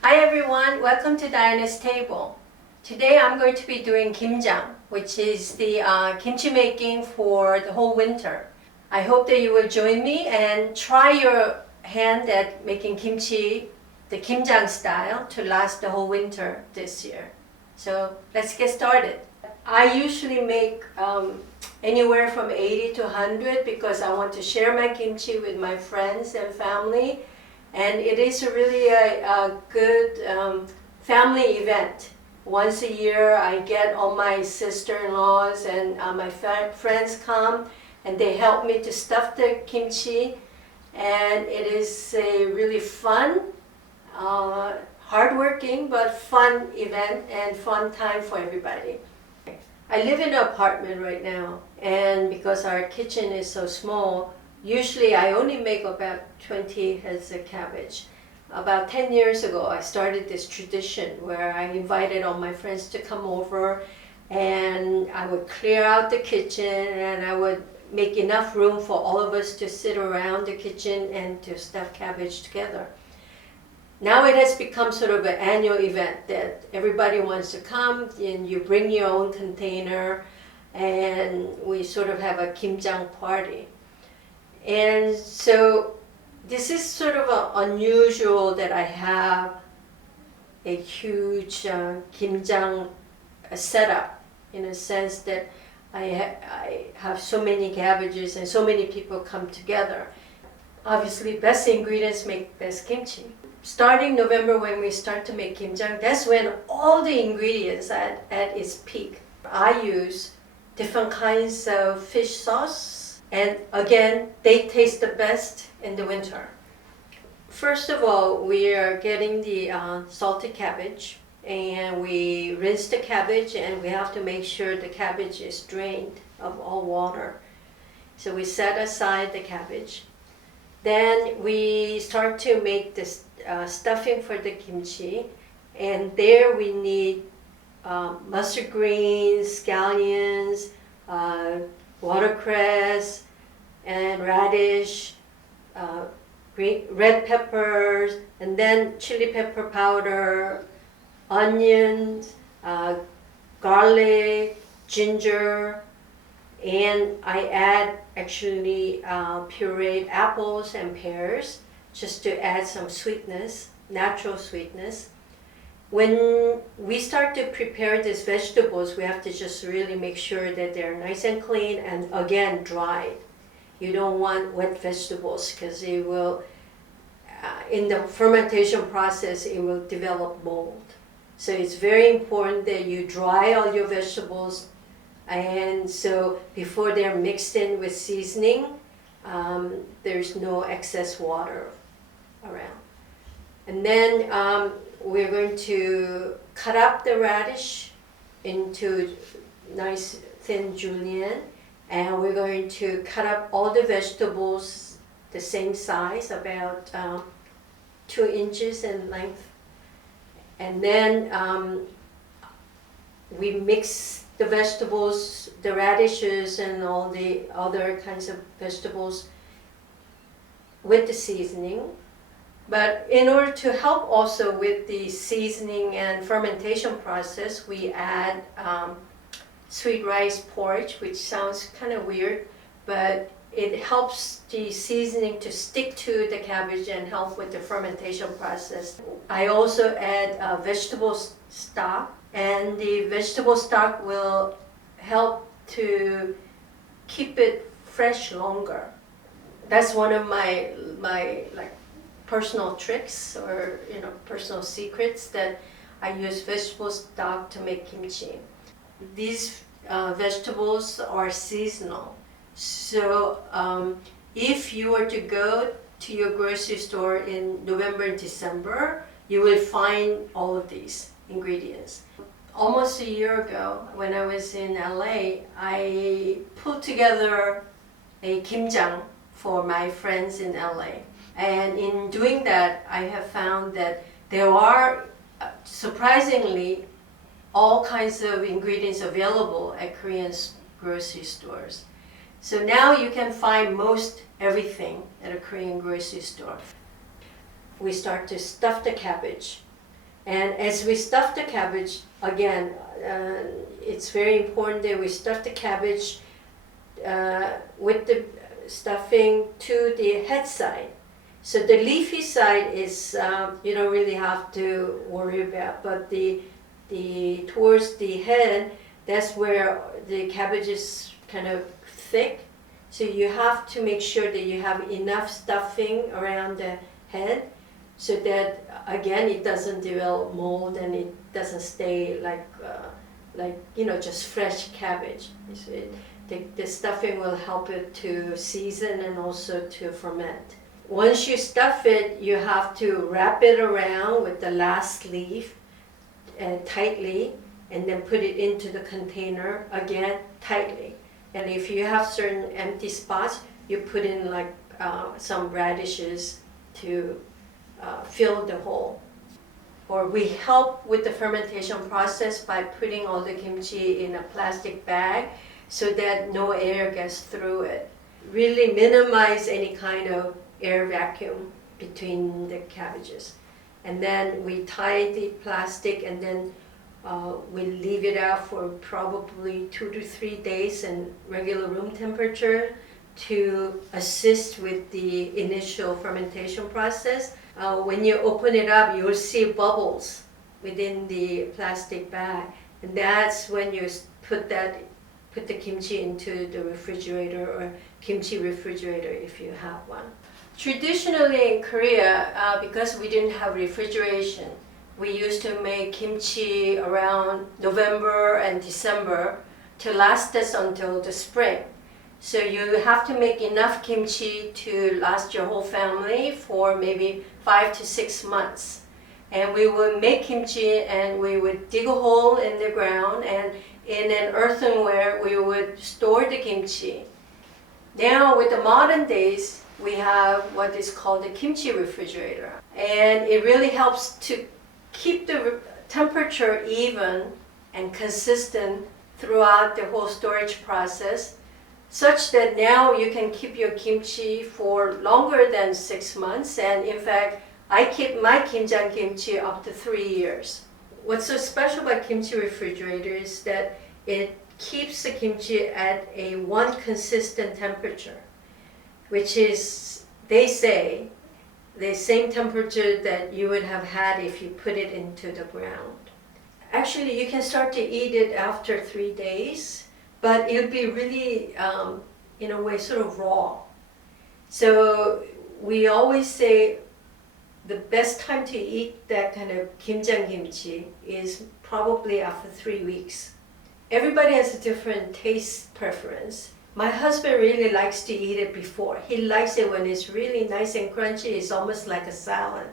Hi everyone, welcome to Diana's Table. Today I'm going to be doing kimjang, which is the kimchi making for the whole winter. I hope that you will join me and try your hand at making kimchi, the kimjang style, to last the whole winter this year. So let's get started. I usually make anywhere from 80 to 100 because I want to share my kimchi with my friends and family. And it is really a good family event. Once a year I get all my sister-in-laws and my friends come and they help me to stuff the kimchi. And it is a really fun, hardworking but fun event and fun time for everybody. I live in an apartment right now, and because our kitchen is so small, usually I only make about 20 heads of cabbage. About 10 years ago, I started this tradition where I invited all my friends to come over, and I would clear out the kitchen and I would make enough room for all of us to sit around the kitchen and to stuff cabbage together. Now it has become sort of an annual event that everybody wants to come and you bring your own container and we sort of have a Gimjang party. And so this is sort of unusual that I have a huge Gimjang setup, in a sense that I have so many cabbages and so many people come together. Obviously, best ingredients make best kimchi. Starting November, when we start to make kimjang, that's when all the ingredients are at its peak. I use different kinds of fish sauce, and again, they taste the best in the winter. First of all, we are getting the salted cabbage, and we rinse the cabbage, and we have to make sure the cabbage is drained of all water. So we set aside the cabbage. Then we start to make this stuffing for the kimchi, and there we need mustard greens, scallions, watercress, and radish, red peppers, and then chili pepper powder, onions, garlic, ginger, and I add actually pureed apples and pears just to add some sweetness, natural sweetness. When we start to prepare these vegetables, we have to just really make sure that they're nice and clean and again dried. You don't want wet vegetables because it will, in the fermentation process, it will develop mold. So it's very important that you dry all your vegetables, and so before they're mixed in with seasoning, there's no excess water around. And then we're going to cut up the radish into nice thin julienne, and we're going to cut up all the vegetables the same size, about 2 inches in length. And then we mix the vegetables, the radishes and all the other kinds of vegetables with the seasoning. But in order to help also with the seasoning and fermentation process, we add sweet rice porridge, which sounds kind of weird, but it helps the seasoning to stick to the cabbage and help with the fermentation process. I also add vegetable stock, and the vegetable stock will help to keep it fresh longer. That's one of my like personal tricks or personal secrets, that I use vegetable stock to make kimchi. These vegetables are seasonal. So if you were to go to your grocery store in November and December, you will find all of these ingredients. Almost a year ago, when I was in LA, I put together a kimjang for my friends in LA. And in doing that, I have found that there are surprisingly all kinds of ingredients available at Korean grocery stores. So now you can find most everything at a Korean grocery store. We start to stuff the cabbage. And as we stuff the cabbage, again, it's very important that we stuff the cabbage with the stuffing to the head side. So the leafy side is you don't really have to worry about, but the towards the head, that's where the cabbage is kind of thick. So you have to make sure that you have enough stuffing around the head, so that again it doesn't develop mold and it doesn't stay like just fresh cabbage. So the stuffing will help it to season and also to ferment. Once you stuff it, you have to wrap it around with the last leaf tightly, and then put it into the container again tightly. And if you have certain empty spots, you put in like some radishes to fill the hole. Or we help with the fermentation process by putting all the kimchi in a plastic bag so that no air gets through it. Really minimize any kind of air vacuum between the cabbages. And then we tie the plastic, and then we leave it out for probably 2 to 3 days in regular room temperature to assist with the initial fermentation process. When you open it up, you'll see bubbles within the plastic bag, and that's when you put the kimchi into the refrigerator, or kimchi refrigerator if you have one. Traditionally in Korea, because we didn't have refrigeration, we used to make kimchi around November and December to last us until the spring. So you have to make enough kimchi to last your whole family for maybe 5 to 6 months. And we would make kimchi, and we would dig a hole in the ground, and in an earthenware we would store the kimchi. Now with the modern days, we have what is called the kimchi refrigerator. And it really helps to keep the temperature even and consistent throughout the whole storage process, such that now you can keep your kimchi for longer than 6 months. And in fact, I keep my kimjang kimchi up to 3 years. What's so special about kimchi refrigerator is that it keeps the kimchi at a one consistent temperature, which is, they say, the same temperature that you would have had if you put it into the ground. Actually, you can start to eat it after 3 days, but it would be really, in a way, sort of raw. So we always say the best time to eat that kind of kimjang kimchi is probably after 3 weeks. Everybody has a different taste preference. My husband really likes to eat it before. He likes it when it's really nice and crunchy. It's almost like a salad.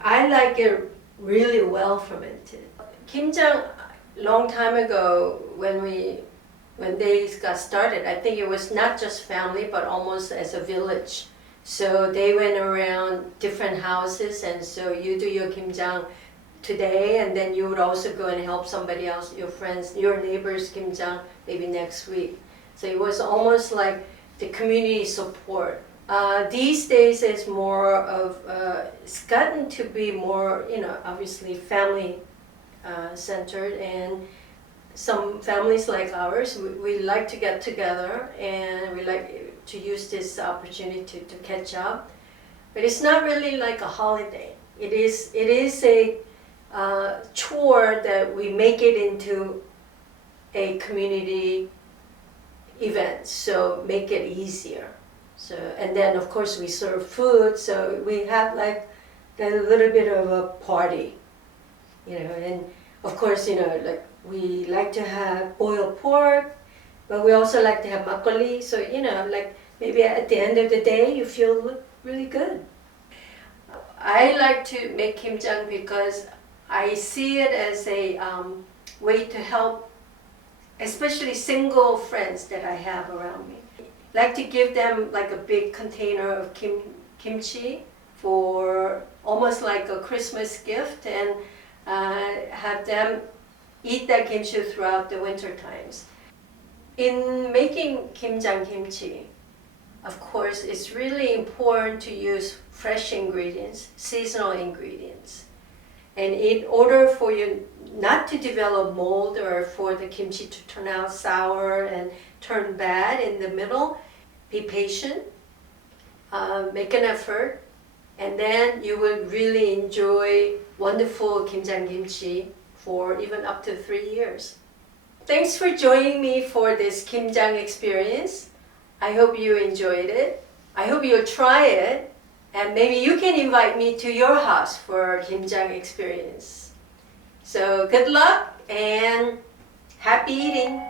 I like it really well fermented. Kimjang, long time ago when they got started, I think it was not just family but almost as a village. So they went around different houses, and so you do your kimjang today, and then you would also go and help somebody else, your friends, your neighbors' kimjang maybe next week. So it was almost like the community support. These days it's more of, it's gotten to be more, obviously family centered, and some families like ours, we like to get together and we like to use this opportunity to catch up. But it's not really like a holiday. It is a chore that we make it into a community event, so make it easier. So, and then of course we serve food, so we have like a little bit of a party, and of course, like we like to have boiled pork, but we also like to have makgeolli, so like maybe at the end of the day you feel really good. I like to make kimjang because I see it as a way to help especially single friends that I have around me. I like to give them like a big container of kimchi for almost like a Christmas gift, and have them eat that kimchi throughout the winter times. In making kimjang kimchi, of course, it's really important to use fresh ingredients, seasonal ingredients. And in order for you not to develop mold or for the kimchi to turn out sour and turn bad in the middle, be patient, make an effort, and then you will really enjoy wonderful Gimjang kimchi for even up to 3 years. Thanks for joining me for this Gimjang experience. I hope you enjoyed it. I hope you'll try it, and maybe you can invite me to your house for Gimjang experience. So good luck and happy eating!